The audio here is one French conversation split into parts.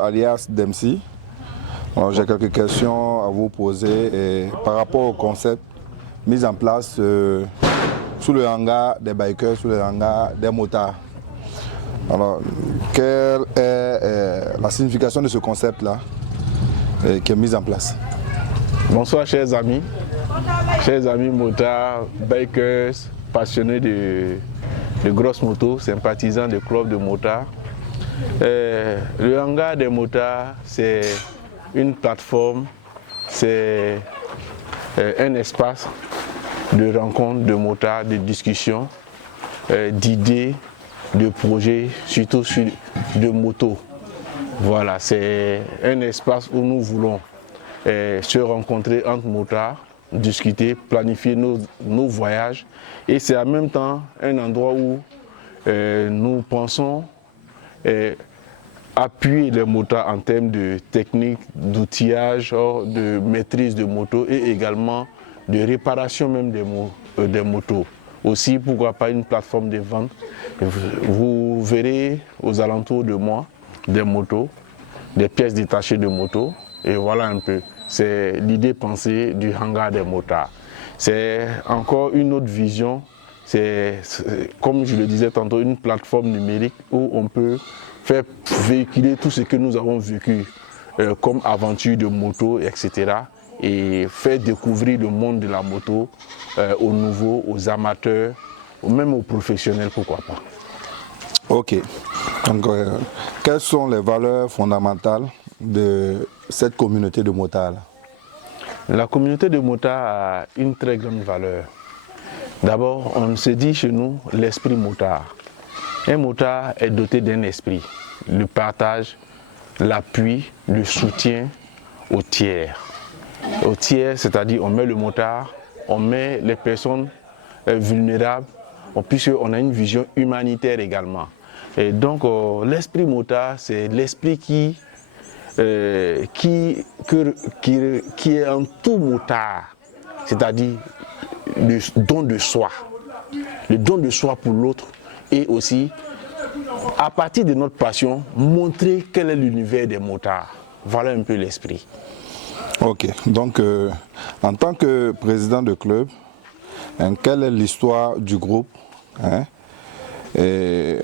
alias Dempsey. J'ai quelques questions à vous poser par rapport au concept mis en place sous le hangar des bikers, sous le hangar des motards. Alors, quelle est la signification de ce concept-là qui est mis en place? Bonsoir chers amis motards, bikers, passionnés de grosses motos, sympathisants des clubs de motards. Le hangar des motards, c'est une plateforme, c'est un espace de rencontre de motards, de discussions, d'idées, de projets, surtout de motos. Voilà, c'est un espace où nous voulons se rencontrer entre motards, discuter, planifier nos voyages. Et c'est en même temps un endroit où nous pensons appuyer les motards en termes de technique, d'outillage, de maîtrise de moto et également de réparation même des motos. Aussi, pourquoi pas une plateforme de vente. Vous verrez aux alentours de moi des motos, des pièces détachées de motos. Et voilà un peu, c'est l'idée pensée du hangar des motards. C'est encore une autre vision, c'est comme je le disais tantôt, une plateforme numérique où on peut faire véhiculer tout ce que nous avons vécu comme aventure de moto, etc. Et faire découvrir le monde de la moto aux nouveaux, aux amateurs, ou même aux professionnels, pourquoi pas. Ok. Donc, quelles sont les valeurs fondamentales de cette communauté de motards? La communauté de motards a une très grande valeur. D'abord, on se dit chez nous l'esprit motard. Un motard est doté d'un esprit, le partage, l'appui, le soutien au tiers. Au tiers, c'est-à-dire on met le motard, on met les personnes vulnérables, puisqu'on a une vision humanitaire également. Et donc l'esprit motard, c'est l'esprit qui est en tout motard, c'est-à-dire le don de soi pour l'autre et aussi, à partir de notre passion, montrer quel est l'univers des motards. Voilà un peu l'esprit. Ok, donc en tant que président de club, quelle est l'histoire du groupe, et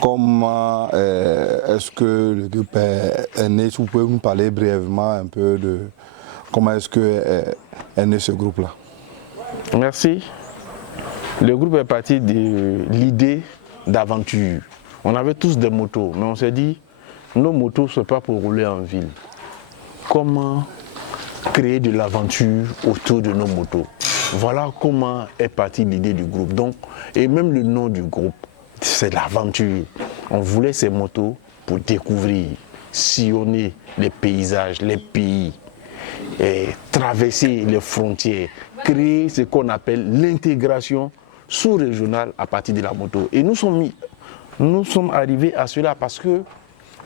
comment est-ce que le groupe est né? Si vous pouvez nous parler brièvement un peu de comment est-ce que est né ce groupe-là? Merci. Le groupe est parti de l'idée d'aventure. On avait tous des motos, mais on s'est dit, nos motos, ce n'est pas pour rouler en ville. Comment créer de l'aventure autour de nos motos? Voilà comment est partie l'idée du groupe. Donc, et même le nom du groupe, c'est l'aventure. On voulait ces motos pour découvrir, sillonner les paysages, les pays, et traverser les frontières, créer ce qu'on appelle l'intégration sous-régionale à partir de la moto. Et nous sommes arrivés à cela parce que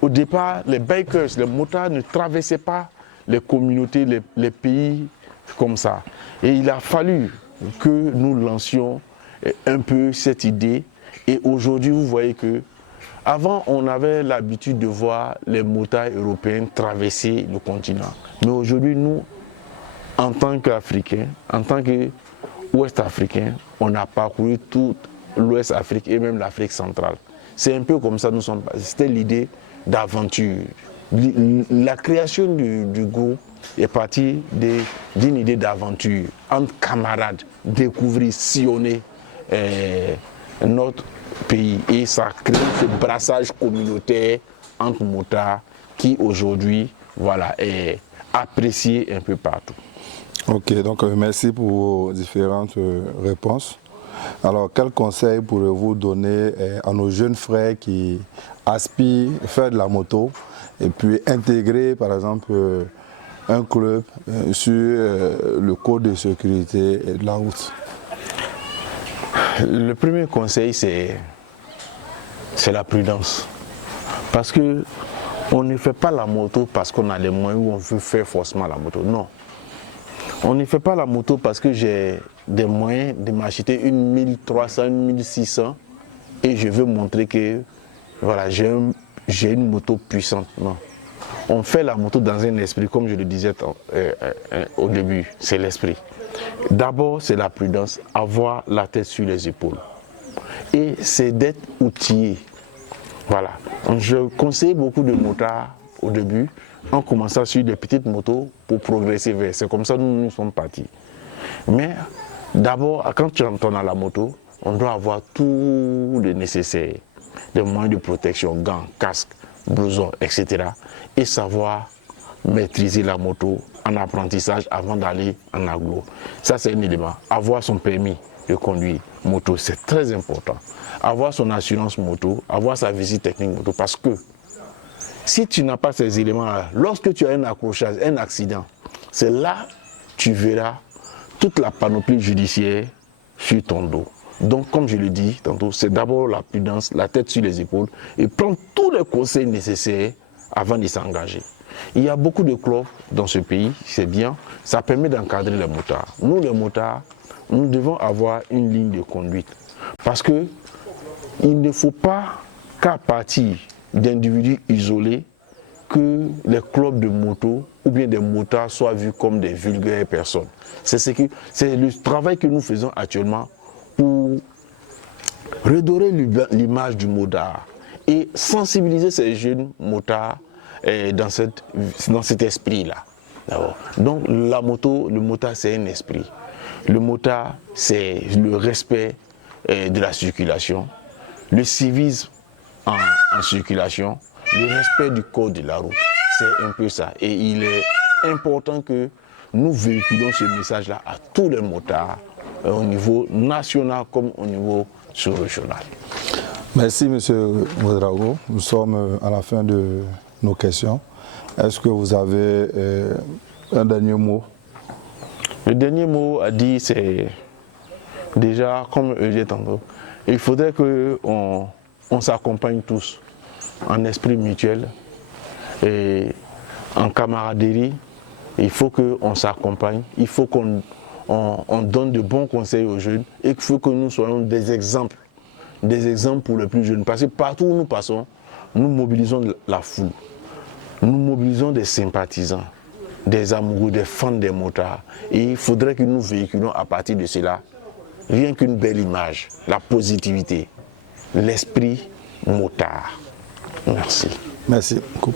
au départ, les bikers, les motards ne traversaient pas les communautés, les pays comme ça. Et il a fallu que nous lancions un peu cette idée. Et aujourd'hui, vous voyez que avant, on avait l'habitude de voir les motards européens traverser le continent. Mais aujourd'hui, nous, en tant qu'Africains, en tant qu'Ouest-Africains, on a parcouru toute l'Ouest Afrique et même l'Afrique centrale. C'est un peu comme ça nous sommes. C'était l'idée d'aventure. La création du groupe est partie d'une idée d'aventure entre camarades, découvrir, sillonner notre pays. Et ça crée ce brassage communautaire entre motards qui aujourd'hui est apprécié un peu partout. Ok, donc merci pour vos différentes réponses. Alors, quel conseil pourrez-vous donner à nos jeunes frères qui aspirent à faire de la moto et puis intégrer par exemple un club sur le code de sécurité de la route? Le premier conseil, c'est la prudence. Parce que on ne fait pas la moto parce qu'on a les moyens ou on veut faire forcément la moto. Non. On ne fait pas la moto parce que j'ai des moyens de m'acheter une 1300, une 1600 et je veux montrer que voilà, j'ai j'ai une moto puissante. Non. On fait la moto dans un esprit, comme je le disais au début, c'est l'esprit. D'abord, c'est la prudence, avoir la tête sur les épaules. Et c'est d'être outillé. Voilà. Je conseille beaucoup de motards au début, en commençant sur des petites motos pour progresser vers. C'est comme ça que nous sommes partis. Mais d'abord, quand on a la moto, on doit avoir tout le nécessaire. Des moyens de protection, gants, casques, blousons, etc. Et savoir maîtriser la moto en apprentissage avant d'aller en agglo. Ça, c'est un élément. Avoir son permis de conduire moto, c'est très important. Avoir son assurance moto, avoir sa visite technique moto, parce que si tu n'as pas ces éléments-là, lorsque tu as un accrochage, un accident, c'est là que tu verras toute la panoplie judiciaire sur ton dos. Donc, comme je le dis tantôt, c'est d'abord la prudence, la tête sur les épaules et prendre tous les conseils nécessaires avant de s'engager. Il y a beaucoup de clubs dans ce pays, c'est bien, ça permet d'encadrer les motards. Nous, les motards, nous devons avoir une ligne de conduite parce que il ne faut pas qu'à partir d'individus isolés que les clubs de moto ou bien des motards soient vus comme des vulgaires personnes. C'est le travail que nous faisons actuellement pour redorer l'image du motard et sensibiliser ces jeunes motards dans cet esprit-là. Donc la moto, le motard c'est un esprit. Le motard c'est le respect de la circulation, le civisme en circulation, le respect du code de la route. C'est un peu ça. Et il est important que nous véhiculons ce message-là à tous les motards, au niveau national comme au niveau sous-régional. Merci M. Ouédraogo. Nous sommes à la fin de nos questions. Est-ce que vous avez un dernier mot? Le dernier mot à dire, c'est déjà, comme je disais tantôt, il faudrait qu'on s'accompagne tous en esprit mutuel et en camaraderie. Il faut qu'on s'accompagne, il faut qu'on donne de bons conseils aux jeunes et qu'il faut que nous soyons des exemples pour les plus jeunes. Parce que partout où nous passons, nous mobilisons la foule, nous mobilisons des sympathisants, des amoureux, des fans des motards. Et il faudrait que nous véhiculons à partir de cela rien qu'une belle image, la positivité, l'esprit motard. Merci. Merci beaucoup.